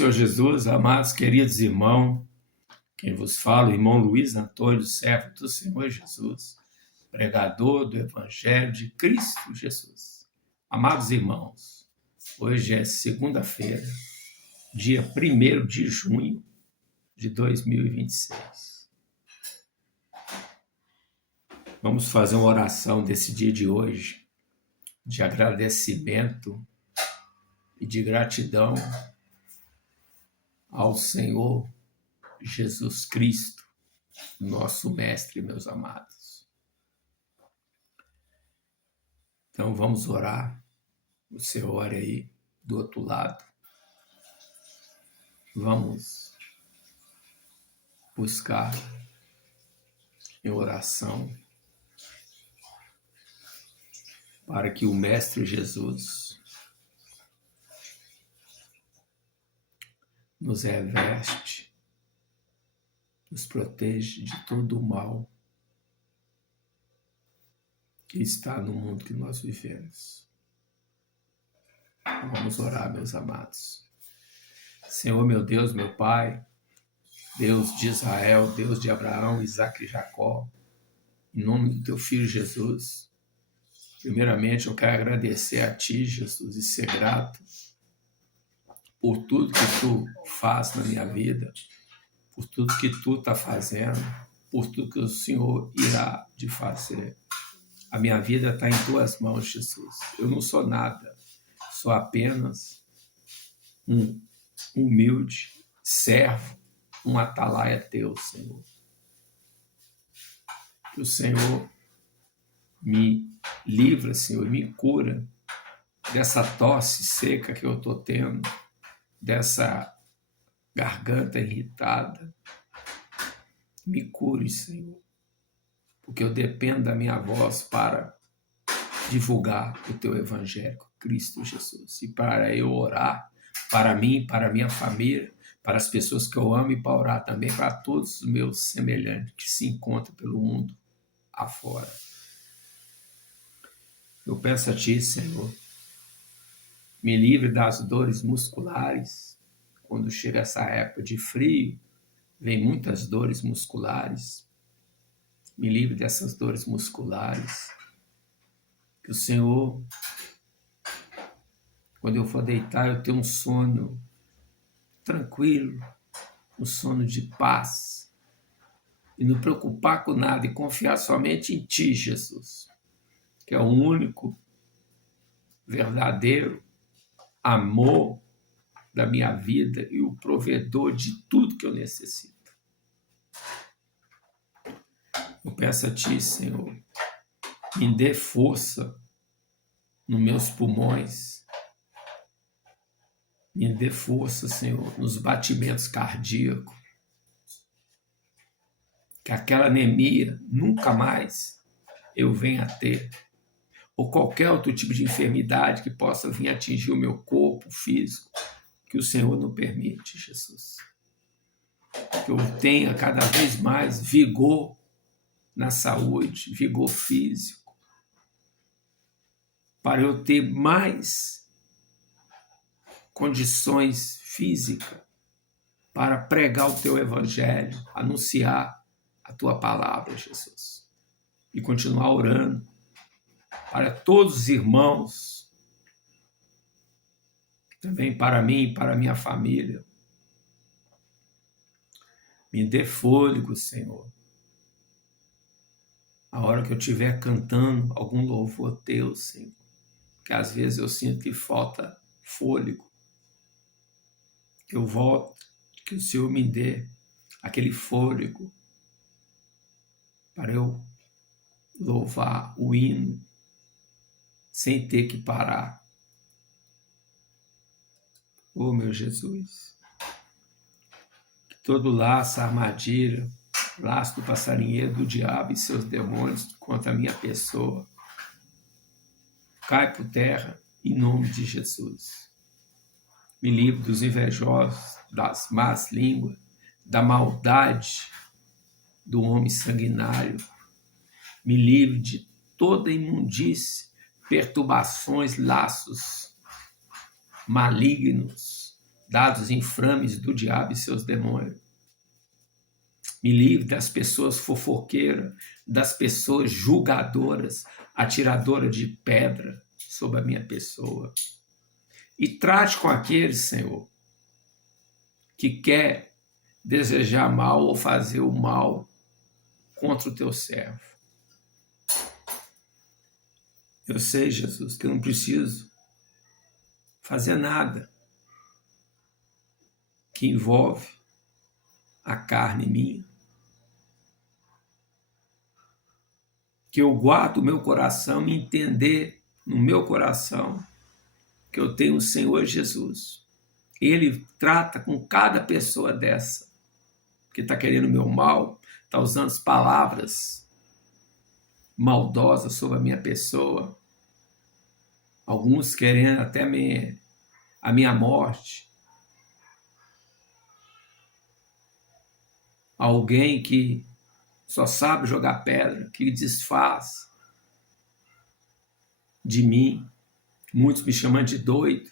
Senhor Jesus, amados, queridos irmãos, quem vos fala, o irmão Luiz Antônio, servo do Senhor Jesus, pregador do Evangelho de Cristo Jesus. Amados irmãos, hoje é segunda-feira, dia 1º de junho de 2026. Vamos fazer uma oração desse dia de hoje, de agradecimento e de gratidão ao Senhor Jesus Cristo, nosso Mestre, meus amados. Então vamos orar. Você ore aí do outro lado. Vamos buscar em oração para que o Mestre Jesus nos reveste, nos protege de todo o mal que está no mundo que nós vivemos. Vamos orar, meus amados. Senhor, meu Deus, meu Pai, Deus de Israel, Deus de Abraão, Isaque e Jacó, em nome do Teu Filho Jesus, primeiramente eu quero agradecer a Ti, Jesus, e ser grato por tudo que Tu faz na minha vida, por tudo que Tu está fazendo, por tudo que o Senhor irá de fazer. A minha vida está em Tuas mãos, Jesus. Eu não sou nada, sou apenas um humilde servo, um atalaia Teu, Senhor. Que o Senhor me livra, Senhor, e me cura dessa tosse seca que eu estou tendo, dessa garganta irritada. Me cure, Senhor, porque eu dependo da minha voz para divulgar o Teu Evangelho, Cristo Jesus, e para eu orar para mim, para a minha família, para as pessoas que eu amo e para orar também para todos os meus semelhantes que se encontram pelo mundo afora. Eu peço a Ti, Senhor, me livre das dores musculares. Quando chega essa época de frio, vem muitas dores musculares. Me livre dessas dores musculares. Que o Senhor, quando eu for deitar, eu tenha um sono tranquilo, um sono de paz. E não preocupar com nada e confiar somente em Ti, Jesus, que é o único verdadeiro amor da minha vida e o provedor de tudo que eu necessito. Eu peço a Ti, Senhor, me dê força nos meus pulmões, me dê força, Senhor, nos batimentos cardíacos, que aquela anemia nunca mais eu venha a ter, ou qualquer outro tipo de enfermidade que possa vir atingir o meu corpo físico, que o Senhor não permite, Jesus. Que eu tenha cada vez mais vigor na saúde, vigor físico, para eu ter mais condições físicas para pregar o Teu Evangelho, anunciar a Tua palavra, Jesus, e continuar orando para todos os irmãos, também para mim e para a minha família. Me dê fôlego, Senhor. A hora que eu estiver cantando algum louvor Teu, Senhor, que às vezes eu sinto que falta fôlego, que eu volto, que o Senhor me dê aquele fôlego para eu louvar o hino sem ter que parar. Oh, meu Jesus, que todo laço, armadilha, laço do passarinheiro, do diabo e seus demônios contra a minha pessoa cai por terra em nome de Jesus. Me livre dos invejosos, das más línguas, da maldade do homem sanguinário. Me livre de toda imundície, perturbações, laços malignos dados inframes do diabo e seus demônios. Me livre das pessoas fofoqueiras, das pessoas julgadoras, atiradoras de pedra sobre a minha pessoa. E trate com aqueles, Senhor, que quer desejar mal ou fazer o mal contra o teu servo. Eu sei, Jesus, que eu não preciso fazer nada que envolve a carne minha. Que eu guardo o meu coração e entender no meu coração que eu tenho o Senhor Jesus. Ele trata com cada pessoa dessa que está querendo o meu mal, está usando as palavras maldosas sobre a minha pessoa. Alguns querendo até a minha morte. Alguém que só sabe jogar pedra, que desfaz de mim. Muitos me chamam de doido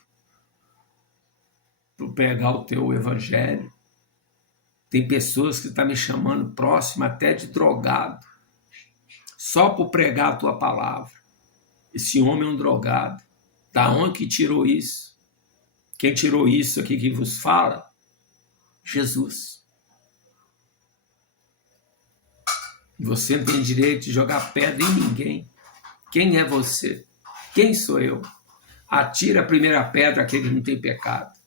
por pregar o teu evangelho. Tem pessoas que estão me chamando próximo até de drogado, só por pregar a tua palavra. Esse homem é um drogado. Da onde que tirou isso? Quem tirou isso aqui que vos fala? Jesus. Você não tem direito de jogar pedra em ninguém. Quem é você? Quem sou eu? Atira a primeira pedra àquele que não tem pecado.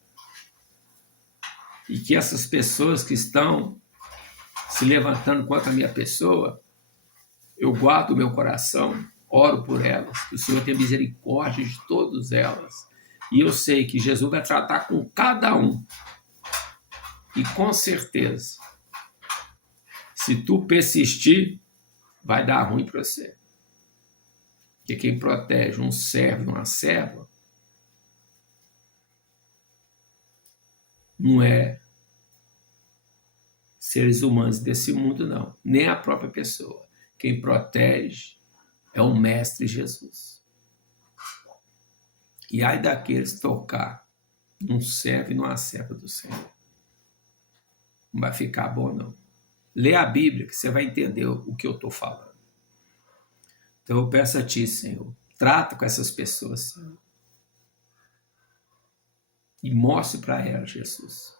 E que essas pessoas que estão se levantando contra a minha pessoa, eu guardo o meu coração, oro por elas, que o Senhor tenha misericórdia de todas elas. E eu sei que Jesus vai tratar com cada um. E com certeza, se tu persistir, vai dar ruim para você. Porque quem protege um servo e uma serva não é seres humanos desse mundo, não. Nem a própria pessoa. Quem protege é o Mestre Jesus. E ai daqueles tocar num servo e numa serva do Senhor. Não vai ficar bom, não. Lê a Bíblia que você vai entender o que eu estou falando. Então eu peço a ti, Senhor, trata com essas pessoas, Senhor. E mostre para elas, Jesus,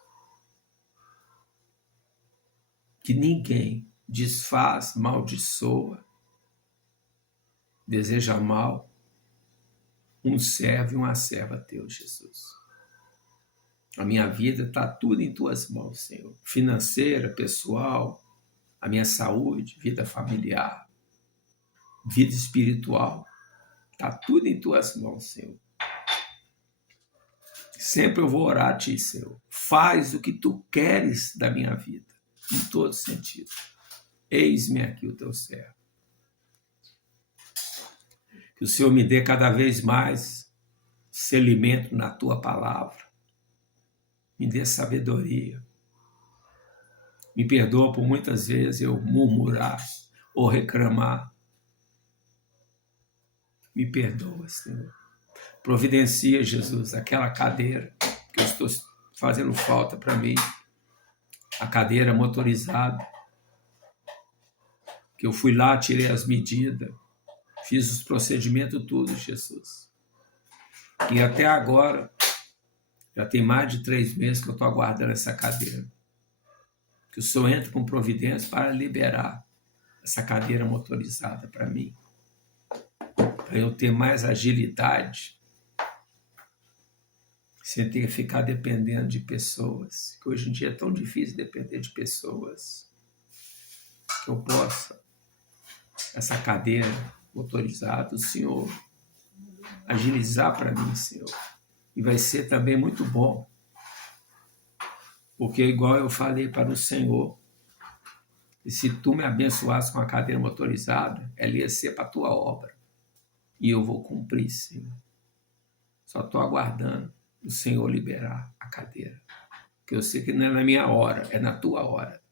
que ninguém desfaz, maldiçoa, deseja mal um servo e uma serva teu, Jesus. A minha vida está tudo em tuas mãos, Senhor. Financeira, pessoal, a minha saúde, vida familiar, vida espiritual. Está tudo em tuas mãos, Senhor. Sempre eu vou orar a ti, Senhor. Faz o que tu queres da minha vida, em todo sentido. Eis-me aqui o teu servo. Que o Senhor me dê cada vez mais esse alimento na tua palavra. Me dê sabedoria. Me perdoa por muitas vezes eu murmurar ou reclamar. Me perdoa, Senhor. Providencia, Jesus, aquela cadeira que eu estou fazendo falta para mim. A cadeira motorizada. Que eu fui lá, tirei as medidas. Fiz os procedimentos tudo, Jesus. E até agora, já tem mais de 3 meses que eu estou aguardando essa cadeira. Que o Senhor entre com providência para liberar essa cadeira motorizada para mim. Para eu ter mais agilidade, sem ter que ficar dependendo de pessoas. Que hoje em dia é tão difícil depender de pessoas. Que eu possa, essa cadeira motorizada, o Senhor agilizar para mim, Senhor. E vai ser também muito bom. Porque igual eu falei para o Senhor, e se tu me abençoasse com a cadeira motorizada, ela ia ser para a tua obra. E eu vou cumprir, Senhor. Só estou aguardando o Senhor liberar a cadeira. Porque eu sei que não é na minha hora, é na tua hora.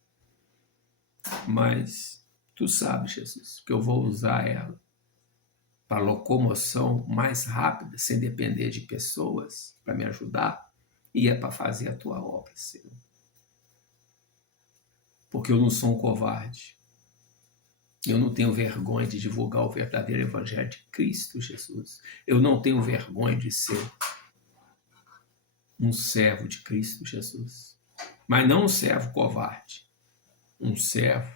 Mas tu sabes, Jesus, que eu vou usar ela para locomoção mais rápida, sem depender de pessoas, para me ajudar. e é para fazer a tua obra, Senhor. Porque eu não sou um covarde. Eu não tenho vergonha de divulgar o verdadeiro evangelho de Cristo Jesus. Eu não tenho vergonha de ser um servo de Cristo Jesus. Mas não um servo covarde. Um servo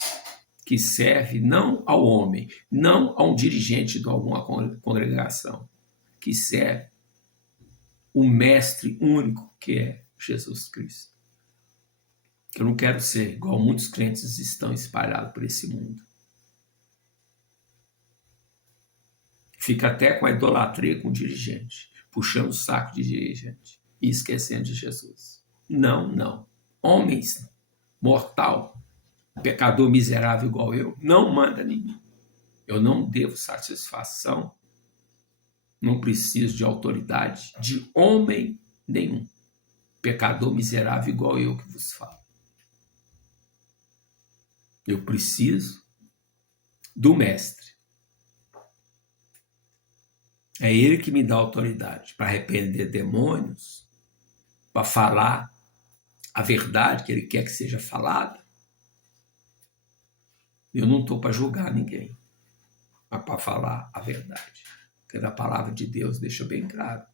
que serve não ao homem, não a um dirigente de alguma congregação, que serve o mestre único que é Jesus Cristo. Eu não quero ser igual muitos crentes estão espalhados por esse mundo. Fica até com a idolatria com o dirigente, puxando o saco de dirigente e esquecendo de Jesus. Não, não. Homens mortal, pecador miserável igual eu, não manda em mim. Eu não devo satisfação, não preciso de autoridade de homem nenhum. Pecador miserável igual eu que vos falo. Eu preciso do mestre. É ele que me dá autoridade para repreender demônios, para falar a verdade que ele quer que seja falada. Eu não estou para julgar ninguém, mas para falar a verdade. Porque a palavra de Deus deixa bem claro.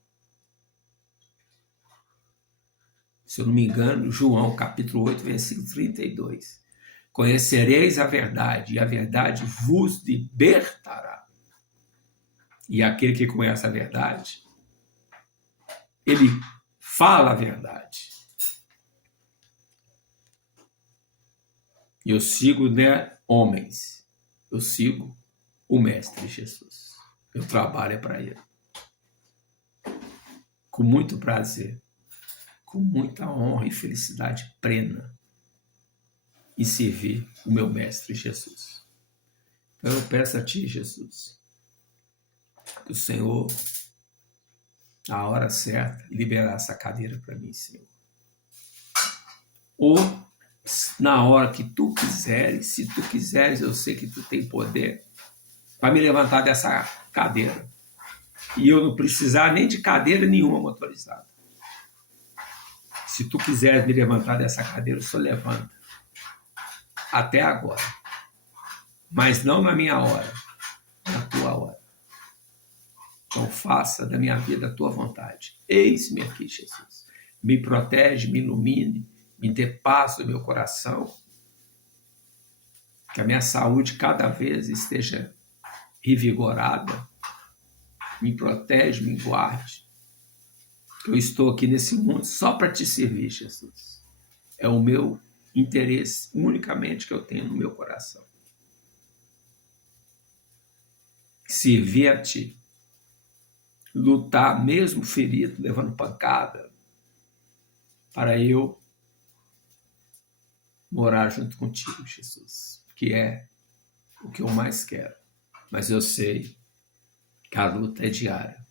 Se eu não me engano, João capítulo 8, versículo 32. Conhecereis a verdade, e a verdade vos libertará. E aquele que conhece a verdade, ele fala a verdade. E eu sigo, né, homens. Eu sigo o Mestre Jesus. Eu trabalho para ele. Com muito prazer, com muita honra e felicidade plena em servir o meu Mestre Jesus. Então eu peço a ti, Jesus, que o Senhor, na hora certa, liberar essa cadeira para mim, Senhor. Ou na hora que tu quiseres, se tu quiseres, eu sei que tu tem poder para me levantar dessa cadeira. E eu não precisar nem de cadeira nenhuma motorizada. Se tu quiseres me levantar dessa cadeira, o Senhor levanta. Até agora. Mas não na minha hora, na tua hora. Então faça da minha vida a tua vontade. Eis-me aqui, Jesus. Me protege, me ilumine, me dê paz no meu coração. Que a minha saúde cada vez esteja revigorada. Me protege, me guarde. Eu estou aqui nesse mundo só para te servir, Jesus. É o meu interesse unicamente que eu tenho no meu coração. Servir a ti. Lutar mesmo ferido, levando pancada, para eu morar junto contigo, Jesus. Que é o que eu mais quero. Mas eu sei que a luta é diária.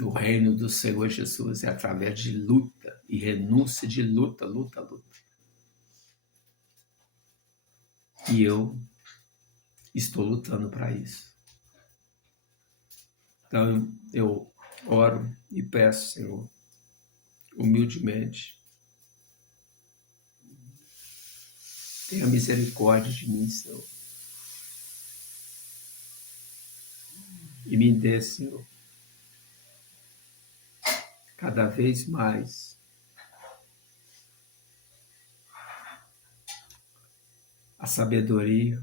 O reino do Senhor Jesus é através de luta e renúncia de luta. E eu estou lutando para isso. Então eu oro e peço, Senhor, humildemente, tenha misericórdia de mim, Senhor. E me dê, Senhor, cada vez mais a sabedoria,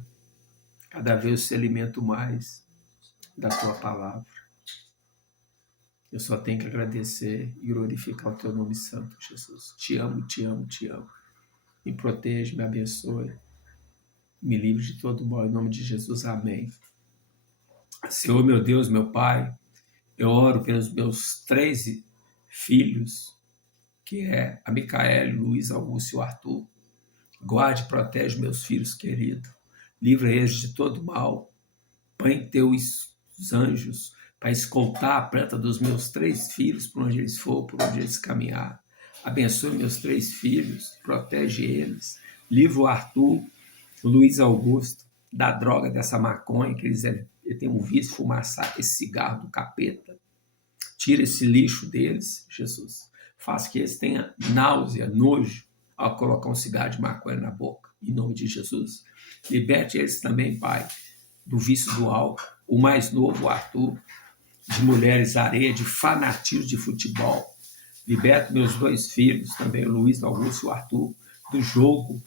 cada vez eu se alimento mais da tua palavra. Eu só tenho que agradecer e glorificar o teu nome santo, Jesus. Te amo, te amo, te amo. Me protege, me abençoe, me livre de todo mal, em nome de Jesus, amém. Senhor, meu Deus, meu Pai, eu oro pelos meus 3 filhos, que é a Micaele, Luiz Augusto e o Arthur. Guarde e protege meus filhos queridos. Livra eles de todo mal. Põe teus anjos para escoltar a planta dos meus 3 filhos, por onde eles for, por onde eles caminhar. Abençoe meus 3 filhos, protege eles. Livra o Arthur, o Luiz Augusto, da droga dessa maconha, que eles têm um vício, fumaçar esse cigarro do capeta. Tira esse lixo deles, Jesus. Faz que eles tenham náusea, nojo, ao colocar um cigarro de maconha na boca. Em nome de Jesus. Liberte eles também, Pai, do vício do álcool. O mais novo, o Arthur, de mulheres areia, de fanatismo de futebol. Liberto meus 2 filhos, também o Luiz Augusto e o Arthur, do jogo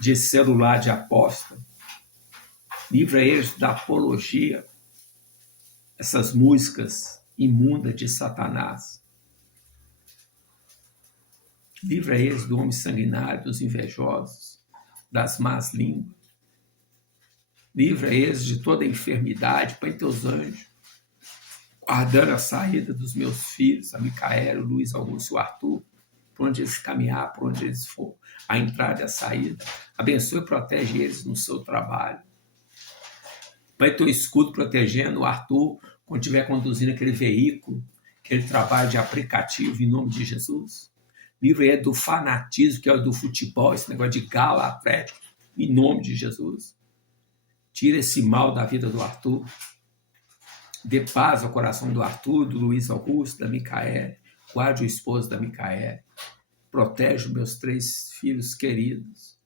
de celular de aposta. Livra eles da apologia, essas músicas imundas de Satanás. Livra eles do homem sanguinário, dos invejosos, das más línguas. Livra eles de toda enfermidade. Põe teus anjos guardando a saída dos meus filhos, a Micaela, o Luiz Augusto e o Arthur, por onde eles caminhar, por onde eles for, a entrada e a saída. Abençoe e protege eles no seu trabalho. Põe teu escudo protegendo o Arthur quando estiver conduzindo aquele veículo, aquele trabalho de aplicativo, em nome de Jesus. Livra ele do fanatismo, que é o do futebol, esse negócio de galo, atlético, em nome de Jesus. Tira esse mal da vida do Arthur. Dê paz ao coração do Arthur, do Luiz Augusto, da Micaela. Guarde o esposo da Micaela. Protege os meus 3 filhos queridos.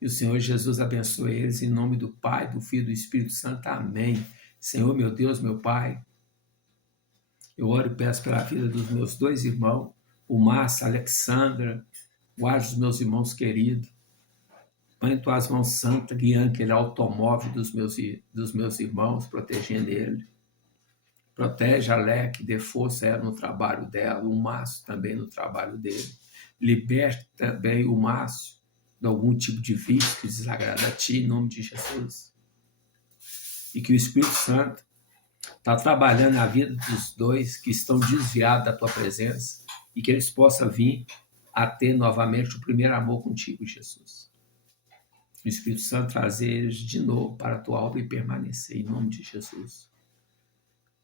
E o Senhor Jesus abençoe eles em nome do Pai, do Filho e do Espírito Santo. Amém. Senhor, meu Deus, meu Pai, eu oro e peço pela vida dos meus 2 irmãos, o Márcio, a Alexandra. Guarde os meus irmãos queridos. Põe em tuas mãos santas, guiando aquele automóvel dos meus irmãos, protegendo ele. Protege a Leque, dê força a ela no trabalho dela, o Márcio também no trabalho dele. Liberte também o Márcio de algum tipo de vício que desagrada a ti, em nome de Jesus. E que o Espírito Santo está trabalhando na vida dos 2 que estão desviados da tua presença e que eles possam vir a ter novamente o primeiro amor contigo, Jesus. O Espírito Santo trazer eles de novo para a tua obra e permanecer, em nome de Jesus.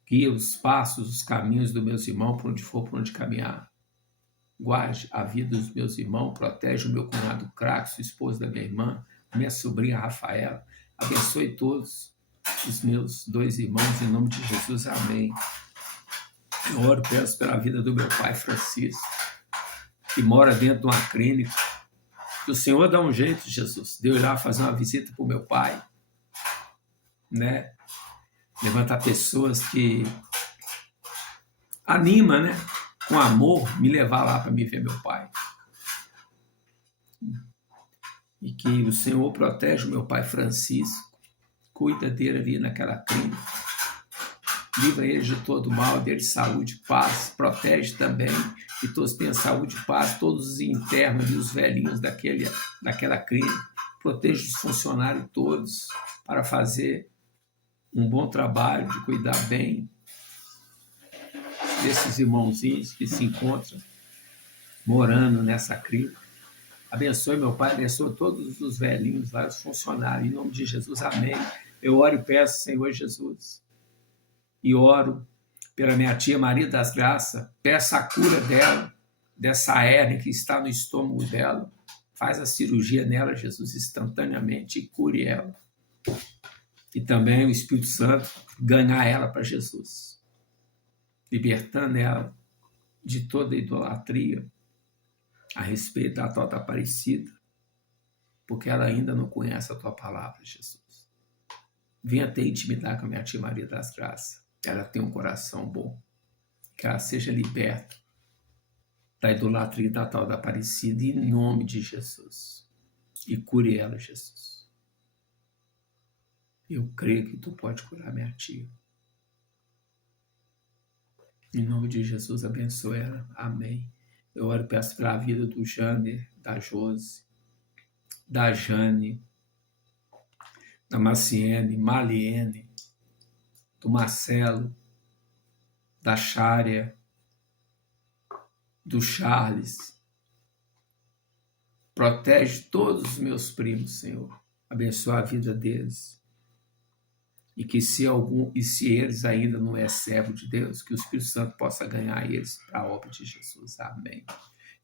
Guia os passos, os caminhos dos meus irmãos, por onde for, por onde caminhar. Guarde a vida dos meus irmãos, protege o meu cunhado Craxo, esposo da minha irmã, minha sobrinha Rafaela. Abençoe todos os meus 2 irmãos, em nome de Jesus. Amém. Eu oro e peço pela vida do meu pai Francisco, que mora dentro de uma clínica. Que o Senhor dá um jeito, Jesus. Deus irá fazer uma visita para o meu pai, né? Levantar pessoas que anima, né? Com amor, me levar lá para me ver meu pai. E que o Senhor protege o meu pai Francisco, cuida dele ali naquela clínica. Livra ele de todo mal, dele saúde e paz. Protege também, que todos tenham saúde e paz, todos os internos e os velhinhos daquela clínica. Proteja os funcionários todos para fazer um bom trabalho, de cuidar bem desses irmãozinhos que se encontram morando nessa clínica. Abençoe meu pai, abençoe todos os velhinhos lá, os funcionários, em nome de Jesus, amém. Eu oro e peço, Senhor Jesus, e oro pela minha tia Maria das Graças, peço a cura dela, dessa hérnia que está no estômago dela, faz a cirurgia nela, Jesus, instantaneamente, e cure ela. E também o Espírito Santo ganhar ela para Jesus, libertando ela de toda idolatria a respeito da tua Aparecida, porque ela ainda não conhece a tua palavra, Jesus. Venha ter intimidade com a minha tia Maria das Graças. Ela tem um coração bom. Que ela seja liberta da idolatria da tal da Aparecida, em nome de Jesus. E cure ela, Jesus. Eu creio que tu pode curar minha tia. Em nome de Jesus, abençoe ela. Amém. Eu oro e peço pela vida do Janer, da Josi, da Jane, da Maciene, Maliene, do Marcelo, da Chária, do Charles. Protege todos os meus primos, Senhor. Abençoa a vida deles. E que se eles ainda não é servo de Deus, que o Espírito Santo possa ganhar eles para a obra de Jesus. Amém.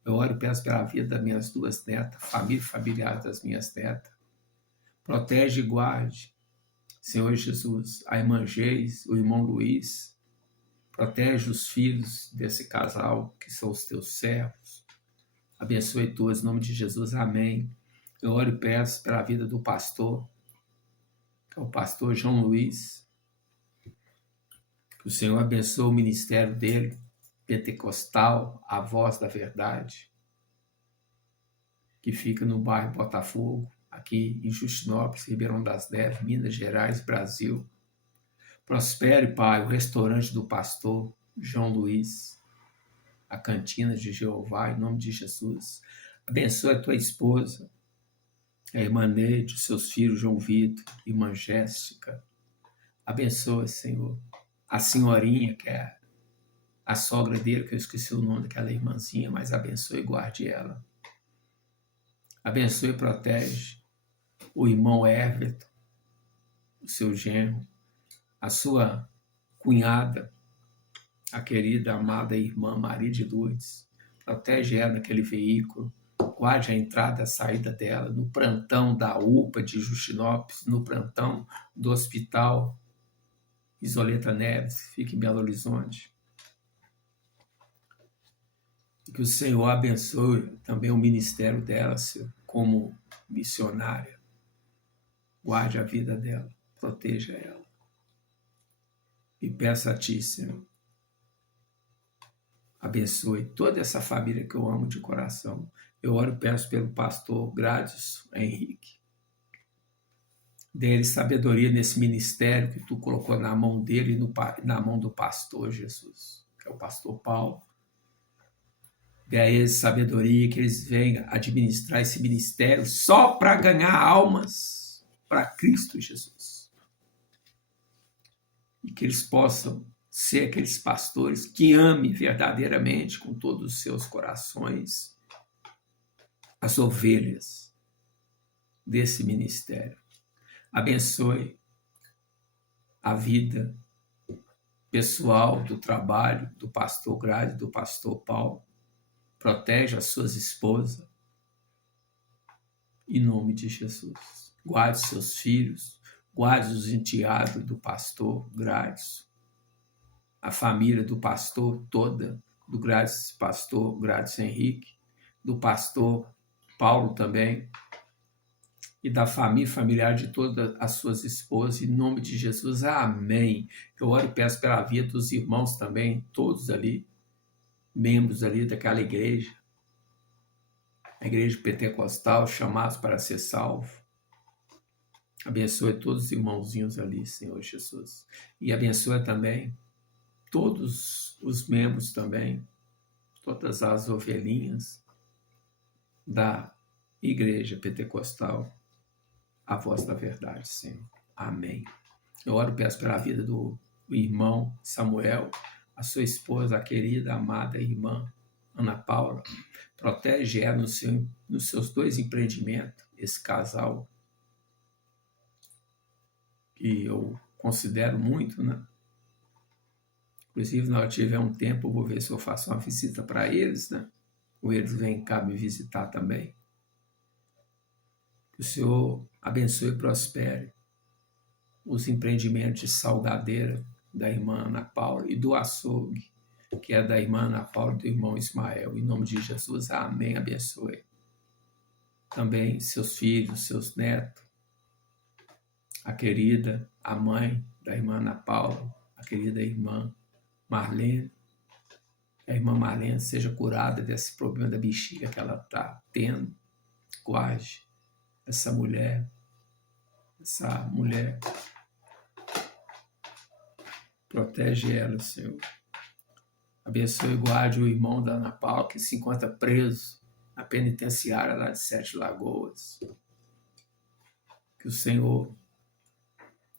Eu oro e peço pela vida das minhas 2 netas, família familiar das minhas netas. Protege e guarde, Senhor Jesus, a irmã Geis, o irmão Luiz. Protege os filhos desse casal, que são os teus servos. Abençoe todos, em nome de Jesus, amém. Eu oro e peço pela vida do pastor, que é o pastor João Luiz, que o Senhor abençoe o ministério dele, pentecostal, a voz da verdade, que fica no bairro Botafogo, aqui em Justinópolis, Ribeirão das Neves, Minas Gerais, Brasil. Prospere, Pai, o restaurante do pastor João Luiz, a cantina de Jeová, em nome de Jesus. Abençoe a tua esposa, a irmã Neide, os seus filhos João Vitor, irmã Jéssica. Abençoe, Senhor, a senhorinha, que é a sogra dele, que eu esqueci o nome daquela irmãzinha, mas abençoe e guarde ela. Abençoe e protege o irmão Everton, o seu genro, a sua cunhada, a querida, amada irmã Maria de Lourdes. Protege ela naquele veículo, guarde a entrada e a saída dela, no plantão da UPA de Justinópolis, no plantão do Hospital Isoleta Neves, fica em Belo Horizonte. E que o Senhor abençoe também o ministério dela, Senhor, como missionária. Guarde a vida dela, proteja ela. E peço a Ti, Senhor, abençoe toda essa família que eu amo de coração. Eu oro e peço pelo pastor Gradson Henrique. Dê-lhe sabedoria nesse ministério que Tu colocou na mão dele e na mão do pastor Jesus, que é o pastor Paulo. Dê a eles sabedoria, que eles venham administrar esse ministério só para ganhar almas para Cristo Jesus. E que eles possam ser aqueles pastores que amem verdadeiramente com todos os seus corações as ovelhas desse ministério. Abençoe a vida pessoal do trabalho do pastor Grade, do pastor Paulo. Protege as suas esposas. Em nome de Jesus. Guarde seus filhos. Guarde os enteados do pastor Gradson. A família do pastor toda, do pastor Gradson Henrique, do pastor Paulo também, e da família familiar de todas as suas esposas, em nome de Jesus, amém. Eu oro e peço pela vida dos irmãos também, todos ali, membros ali daquela igreja, a igreja pentecostal, chamados para ser salvo. Abençoe todos os irmãozinhos ali, Senhor Jesus. E abençoe também todos os membros também, todas as ovelhinhas da igreja pentecostal, a voz da verdade, Senhor. Amém. Eu oro e peço pela vida do irmão Samuel, a sua esposa, a querida, amada irmã Ana Paula. Protege ela nos seus 2 empreendimentos, esse casal que eu considero muito, né? Inclusive, na hora que tiver um tempo, eu vou ver se eu faço uma visita para eles, né? Ou eles vêm cá me visitar também. Que o Senhor abençoe e prospere os empreendimentos de salgadeira da irmã Ana Paula e do açougue, que é da irmã Ana Paula e do irmão Ismael. Em nome de Jesus, amém, abençoe. Também seus filhos, seus netos, a querida, a mãe da irmã Ana Paula, a querida irmã Marlene, a irmã Marlene seja curada desse problema da bexiga que ela está tendo. Guarde essa mulher, protege ela, Senhor. Abençoe e guarde o irmão da Ana Paula, que se encontra preso na penitenciária lá de 7 Lagoas. Que o Senhor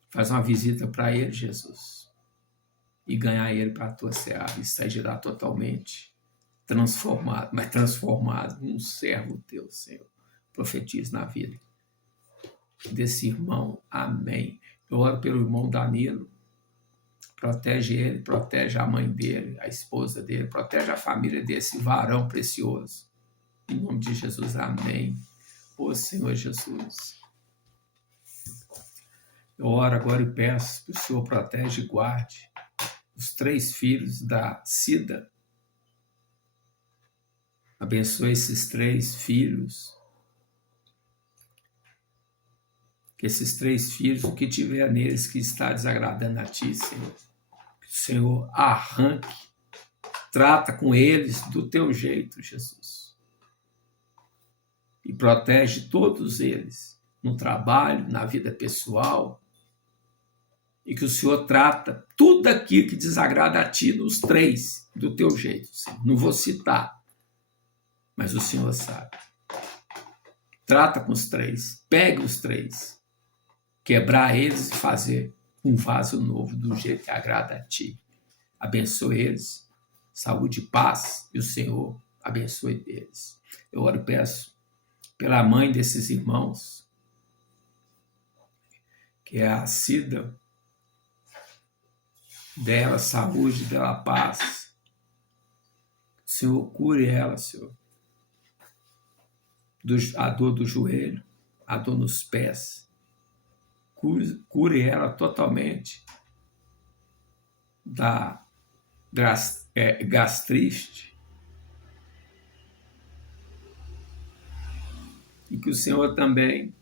faz uma visita para ele, Jesus, e ganhar ele para a tua seara, e sair de lá totalmente transformado, mas transformado num servo teu, Senhor. Profetiza na vida desse irmão, amém. Eu oro pelo irmão Danilo, protege ele, protege a mãe dele, a esposa dele, protege a família desse varão precioso. Em nome de Jesus, amém. Ô Senhor Jesus. Eu oro agora e peço que o Senhor protege e guarde os 3 filhos da Cida. Abençoe esses 3 filhos. Que esses 3 filhos, o que tiver neles que está desagradando a ti, Senhor, que o Senhor arranque, trata com eles do teu jeito, Jesus. E protege todos eles, no trabalho, na vida pessoal, e que o Senhor trata tudo aquilo que desagrada a ti, nos 3, do teu jeito, Senhor. Não vou citar, mas o Senhor sabe. Trata com os 3, pegue os 3, quebrar eles e fazer um vaso novo do jeito que agrada a ti. Abençoe eles, saúde e paz, e o Senhor abençoe eles. Eu oro e peço pela mãe desses irmãos, que é a Cida, dela saúde, dela paz. O Senhor cure ela, Senhor. A dor do joelho, a dor nos pés. Cure ela totalmente da gastrite. E que o Senhor também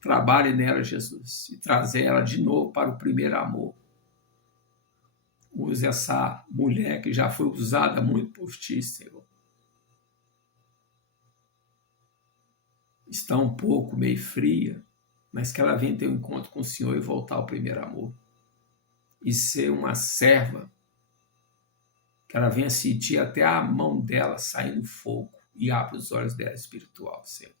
trabalhe nela, Jesus, e trazer ela de novo para o primeiro amor. Use essa mulher que já foi usada muito por ti, Senhor. Está um pouco meio fria, mas que ela venha ter um encontro com o Senhor e voltar ao primeiro amor. E ser uma serva, que ela venha sentir até a mão dela saindo fogo e abra os olhos dela espiritual, Senhor.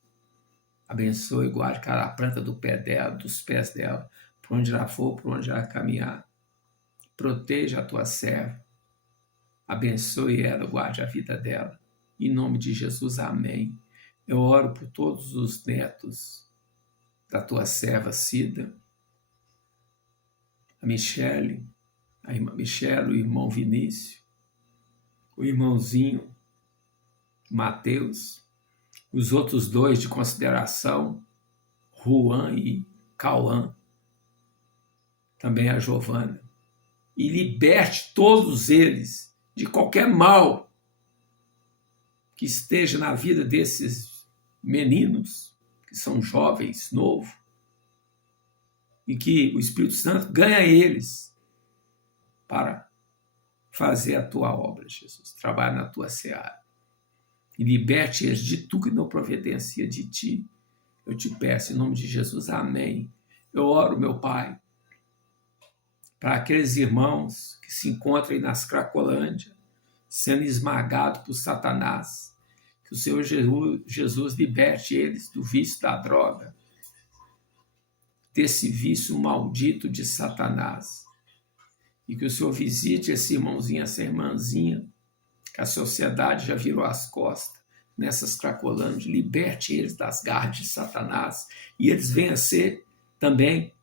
Abençoe e guarde cada planta do pé dela, dos pés dela, por onde ela for, por onde ela caminhar. Proteja a tua serva. Abençoe ela, guarde a vida dela. Em nome de Jesus, amém. Eu oro por todos os netos da tua serva Cida, a Michele, a irmã Michele, o irmão Vinícius, o irmãozinho Mateus, os outros 2 de consideração, Juan e Cauã, também a Giovana, e liberte todos eles de qualquer mal que esteja na vida desses meninos, que são jovens, novos, e que o Espírito Santo ganha eles para fazer a tua obra, Jesus, trabalhar na tua seara. E liberte eles de tudo que não providencia de ti. Eu te peço, em nome de Jesus, amém. Eu oro, meu Pai, para aqueles irmãos que se encontram aí nas Cracolândia, sendo esmagados por Satanás, que o Senhor Jesus liberte eles do vício da droga, desse vício maldito de Satanás. E que o Senhor visite esse irmãozinho, essa irmãzinha, que a sociedade já virou as costas nessas Cracolândias, liberte eles das garras de Satanás e eles venham a ser também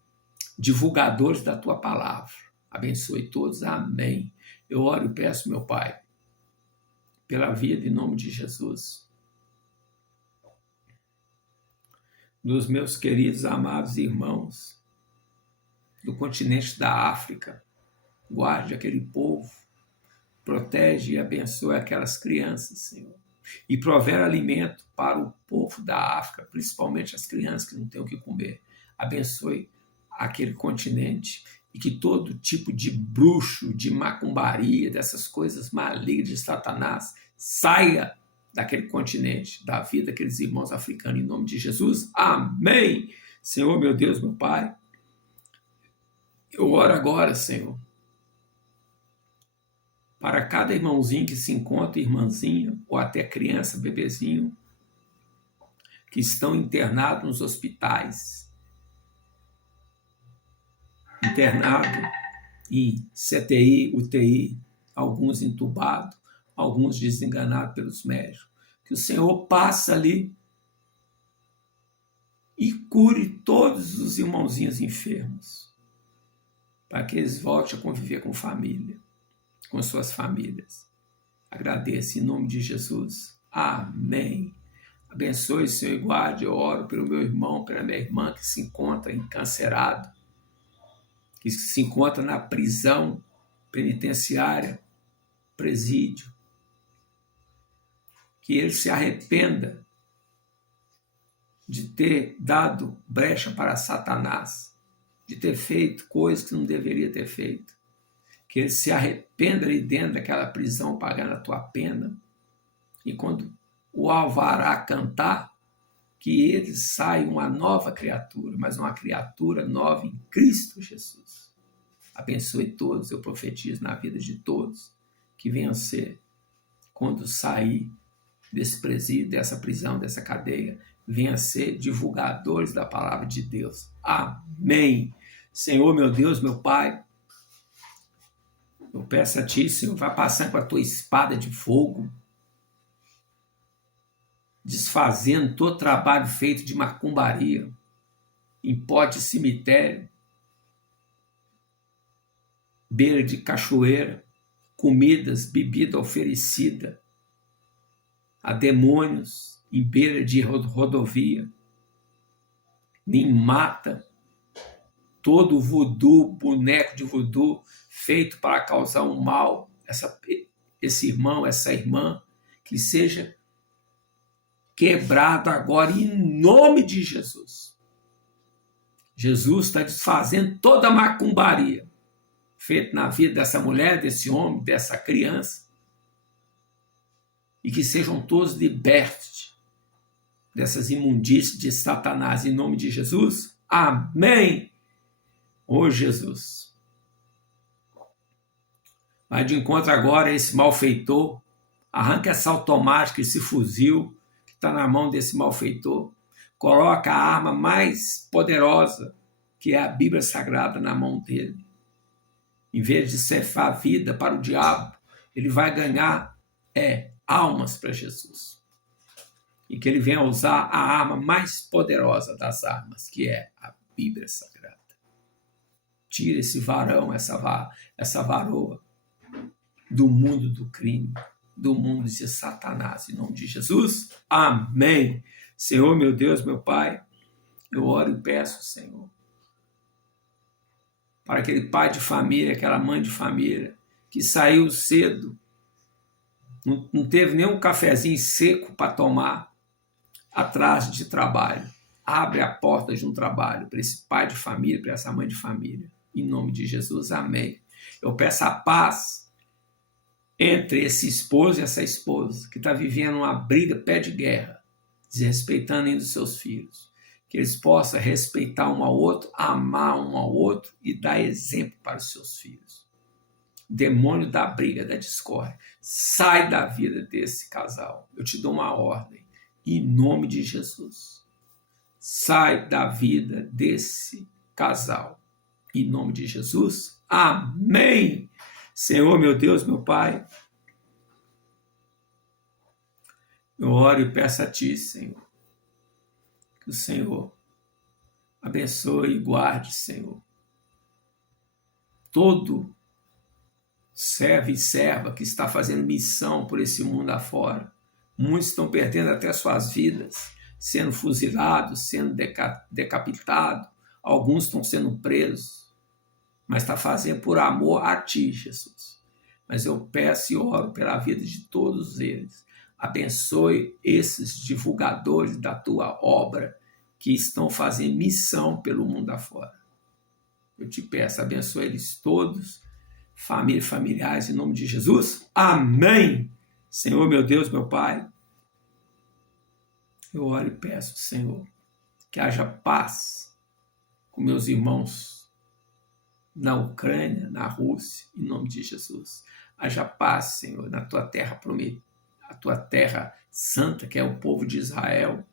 divulgadores da tua palavra. Abençoe todos, amém. Eu oro e peço, meu Pai, pela vida em nome de Jesus, dos meus queridos, amados irmãos do continente da África. Guarde aquele povo, protege e abençoe aquelas crianças, Senhor. E provera alimento para o povo da África, principalmente as crianças que não têm o que comer. Abençoe aquele continente e que todo tipo de bruxo, de macumbaria, dessas coisas malignas de Satanás saia daquele continente, da vida daqueles irmãos africanos, em nome de Jesus. Amém. Senhor, meu Deus, meu Pai, eu oro agora, Senhor, para cada irmãozinho que se encontra, irmãzinha, ou até criança, bebezinho, que estão internados nos hospitais, internado em CTI, UTI, alguns entubados, alguns desenganados pelos médicos. Que o Senhor passe ali e cure todos os irmãozinhos enfermos, para que eles voltem a conviver com família, com suas famílias. Agradeço em nome de Jesus. Amém. Abençoe, Senhor, e guarde. Eu oro pelo meu irmão, pela minha irmã que se encontra encarcerado, que se encontra na prisão penitenciária, presídio, que ele se arrependa de ter dado brecha para Satanás, de ter feito coisas que não deveria ter feito, que ele se arrependa ali dentro daquela prisão pagando a tua pena, e quando o alvará cantar, que ele saia uma nova criatura, mas uma criatura nova em Cristo Jesus. Abençoe todos, eu profetizo na vida de todos, que venham ser, quando sair desse presídio, dessa prisão, dessa cadeia, venham ser divulgadores da palavra de Deus. Amém. Senhor, meu Deus, meu Pai, eu peço a Ti, Senhor, vai passando com a Tua espada de fogo, desfazendo todo trabalho feito de macumbaria, em pó de cemitério, beira de cachoeira, comidas, bebida oferecida a demônios em beira de rodovia, nem mata, todo voodoo, boneco de voodoo feito para causar um mal, esse irmão, essa irmã, que seja quebrado agora em nome de Jesus. Jesus está desfazendo toda a macumbaria feita na vida dessa mulher, desse homem, dessa criança, e que sejam todos libertos dessas imundícies de Satanás em nome de Jesus. Amém. Ô Jesus, vai de encontro agora a esse malfeitor, arranca essa automática, esse fuzil que está na mão desse malfeitor, coloca a arma mais poderosa, que é a Bíblia Sagrada, na mão dele. Em vez de ceifar a vida para o diabo, ele vai ganhar almas para Jesus. E que ele venha usar a arma mais poderosa das armas, que é a Bíblia Sagrada. Tira esse varão, essa varoa do mundo do crime, do mundo de Satanás, em nome de Jesus. Amém. Senhor, meu Deus, meu Pai, eu oro e peço, Senhor, para aquele pai de família, aquela mãe de família, que saiu cedo, não teve nenhum cafezinho seco para tomar, atrás de trabalho. Abre a porta de um trabalho para esse pai de família, para essa mãe de família. Em nome de Jesus, amém. Eu peço a paz entre esse esposo e essa esposa, que está vivendo uma briga, pé de guerra, desrespeitando ainda os seus filhos. Que eles possam respeitar um ao outro, amar um ao outro e dar exemplo para os seus filhos. Demônio da briga, da discórdia, sai da vida desse casal. Eu te dou uma ordem, em nome de Jesus. Sai da vida desse casal, em nome de Jesus. Amém. Senhor, meu Deus, meu Pai, eu oro e peço a Ti, Senhor, que o Senhor abençoe e guarde, Senhor, todo servo e serva que está fazendo missão por esse mundo afora. Muitos estão perdendo até suas vidas, sendo fuzilados, sendo decapitados, alguns estão sendo presos, mas está fazendo por amor a Ti, Jesus. Mas eu peço e oro pela vida de todos eles. Abençoe esses divulgadores da Tua obra que estão fazendo missão pelo mundo afora. Eu te peço, abençoe eles todos, família e familiares, em nome de Jesus. Amém. Senhor, meu Deus, meu Pai, eu oro e peço, Senhor, que haja paz com meus irmãos na Ucrânia, na Rússia, em nome de Jesus. Haja paz, Senhor, na Tua terra prometida, a Tua terra santa, que é o povo de Israel.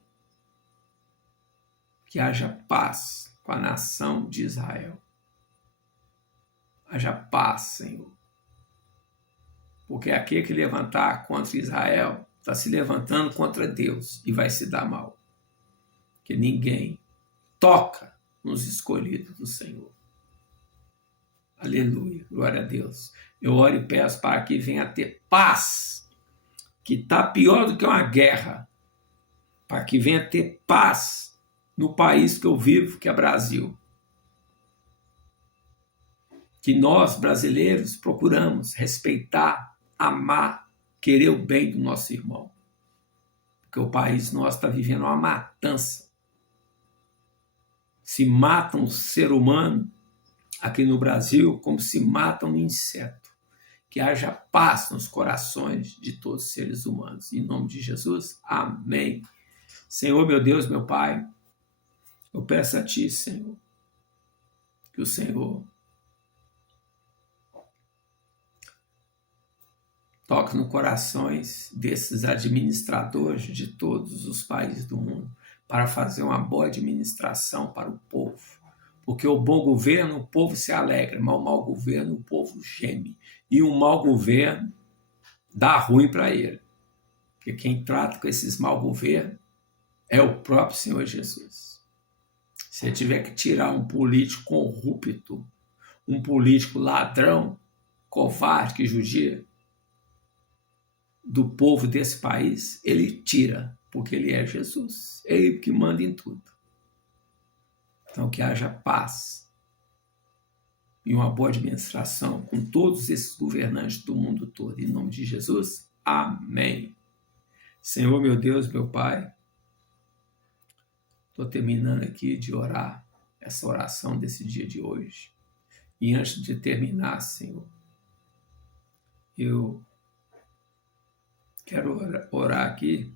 Que haja paz com a nação de Israel. Haja paz, Senhor. Porque aquele que levantar contra Israel está se levantando contra Deus e vai se dar mal. Que ninguém toca nos escolhidos do Senhor. Aleluia, glória a Deus. Eu oro e peço para que venha ter paz, que está pior do que uma guerra, para que venha ter paz no país que eu vivo, que é Brasil. que nós, brasileiros, procuramos respeitar, amar, querer o bem do nosso irmão. Porque o país nosso está vivendo uma matança. Se mata um ser humano aqui no Brasil como se mata um inseto. Que haja paz nos corações de todos os seres humanos. Em nome de Jesus, amém. Senhor, meu Deus, meu Pai, eu peço a Ti, Senhor, que o Senhor toque nos corações desses administradores de todos os países do mundo para fazer uma boa administração para o povo. Porque o bom governo, o povo se alegra, mas o mau governo, o povo geme. E o mau governo dá ruim para ele. Porque quem trata com esses mau governos é o próprio Senhor Jesus. Se ele tiver que tirar um político corrupto, um político ladrão, covarde que judia do povo desse país, ele tira, porque ele é Jesus. É ele que manda em tudo. Então, que haja paz e uma boa administração com todos esses governantes do mundo todo. Em nome de Jesus, amém. Senhor, meu Deus, meu Pai, estou terminando aqui de orar essa oração desse dia de hoje. E antes de terminar, Senhor, eu quero orar aqui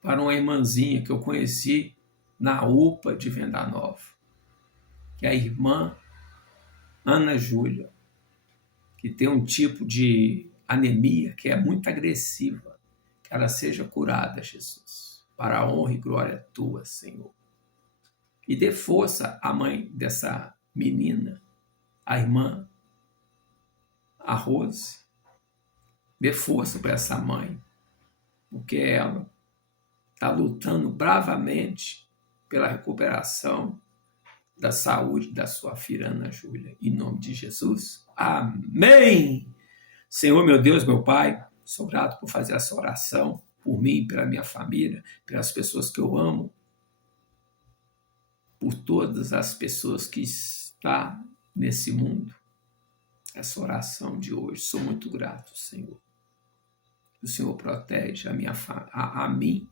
para uma irmãzinha que eu conheci na UPA de Venda Nova, que é a irmã Ana Júlia, que tem um tipo de anemia que é muito agressiva. Que ela seja curada, Jesus, para a honra e glória Tua, Senhor. E dê força à mãe dessa menina, a irmã, a Rose. Dê força para essa mãe, porque ela está lutando bravamente pela recuperação da saúde da sua filha Ana Júlia. Em nome de Jesus, amém! Senhor, meu Deus, meu Pai, sou grato por fazer essa oração, por mim, pela minha família, pelas pessoas que eu amo, por todas as pessoas que estão nesse mundo. Essa oração de hoje, sou muito grato, Senhor. O Senhor protege a mim,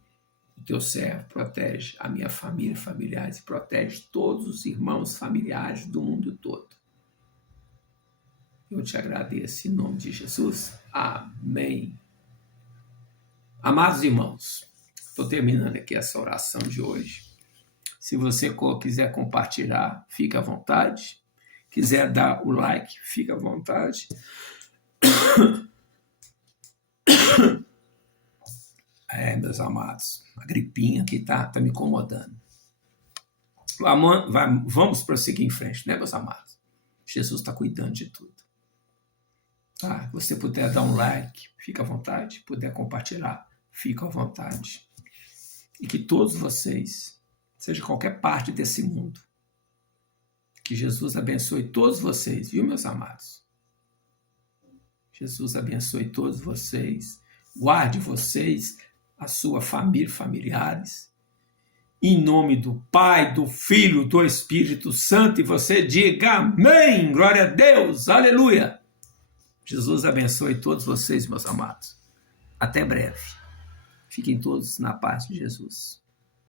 o Teu servo, protege a minha família, familiares, protege todos os irmãos familiares do mundo todo. Eu te agradeço em nome de Jesus. Amém. Amados irmãos, estou terminando aqui essa oração de hoje. Se você quiser compartilhar, fica à vontade. Quiser dar o like, fica à vontade. Meus amados, a gripinha aqui tá me incomodando. Vamos prosseguir em frente, né, meus amados? Jesus está cuidando de tudo. Tá? Se você puder dar um like, fica à vontade. Puder compartilhar, fica à vontade. E que todos vocês, seja qualquer parte desse mundo, que Jesus abençoe todos vocês, viu, meus amados? Jesus abençoe todos vocês, guarde vocês, a sua família, familiares, em nome do Pai, do Filho, do Espírito Santo, e você diga amém, glória a Deus, aleluia. Jesus abençoe todos vocês, meus amados. Até breve. Fiquem todos na paz de Jesus.